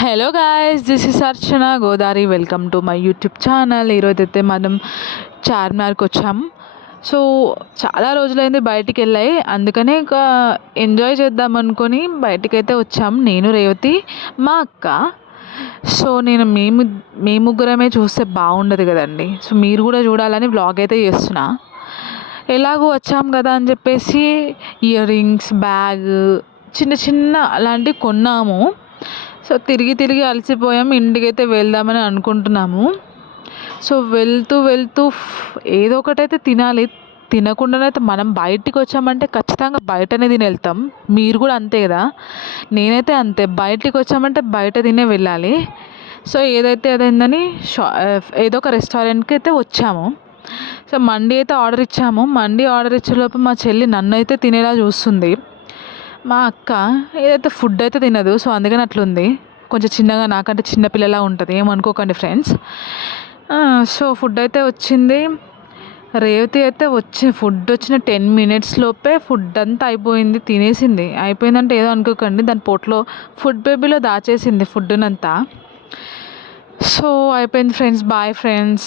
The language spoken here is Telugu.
Hello guys, this is Archana Godari. Welcome to my YouTube channel. ఈరోజైతే మనం చార్మినార్కి వచ్చాం. సో చాలా రోజులైంది బయటికి వెళ్ళాయి, అందుకనే ఇంకా ఎంజాయ్ చేద్దాం అనుకొని బయటికైతే వచ్చాం. నేను, రేవతి, మా అక్క. సో మేము ముగ్గురమే చూస్తే బాగుండదు కదండి. సో మీరు కూడా చూడాలని వ్లాగ్ అయితే చేస్తున్నా. ఎలాగో వచ్చాం కదా అని చెప్పేసి ఇయర్ రింగ్స్, బ్యాగ్, చిన్న చిన్న అలాంటివి కొన్నాము. సో తిరిగి తిరిగి అలసిపోయాం, ఇంటికైతే వెళ్దామని అనుకుంటున్నాము. సో వెళ్తూ వెళ్తూ ఏదో ఒకటైతే తినాలి. తినకుండానైతే మనం బయటికి వచ్చామంటే ఖచ్చితంగా బయటనే తిని వెళ్తాం. మీరు కూడా అంతే కదా. నేనైతే అంతే, బయటికి వచ్చామంటే బయట తినే వెళ్ళాలి. సో ఏదైతే అదైందని ఏదో ఒక రెస్టారెంట్కి అయితే వచ్చాము. సో మండి అయితే ఆర్డర్ ఇచ్చాము. మండి ఆర్డర్ ఇచ్చేలోపు మా చెల్లి నన్ను అయితే తినేలా చూస్తుంది. మా అక్క ఏదైతే ఫుడ్ అయితే తినదు, సో అందుకని అట్లుంది. కొంచెం చిన్నగా, నాకంటే చిన్నపిల్లలా ఉంటుంది, ఏమనుకోకండి ఫ్రెండ్స్. సో ఫుడ్ అయితే వచ్చింది. రేవతి అయితే ఫుడ్ వచ్చిన 10 minutes లోపే ఫుడ్ అంతా అయిపోయింది, తినేసింది. అయిపోయిందంటే ఏదో అనుకోకండి, దాని పొట్లో ఫుడ్ బేబీలో దాచేసింది ఫుడ్నంతా. సో అయిపోయింది ఫ్రెండ్స్. Bye friends.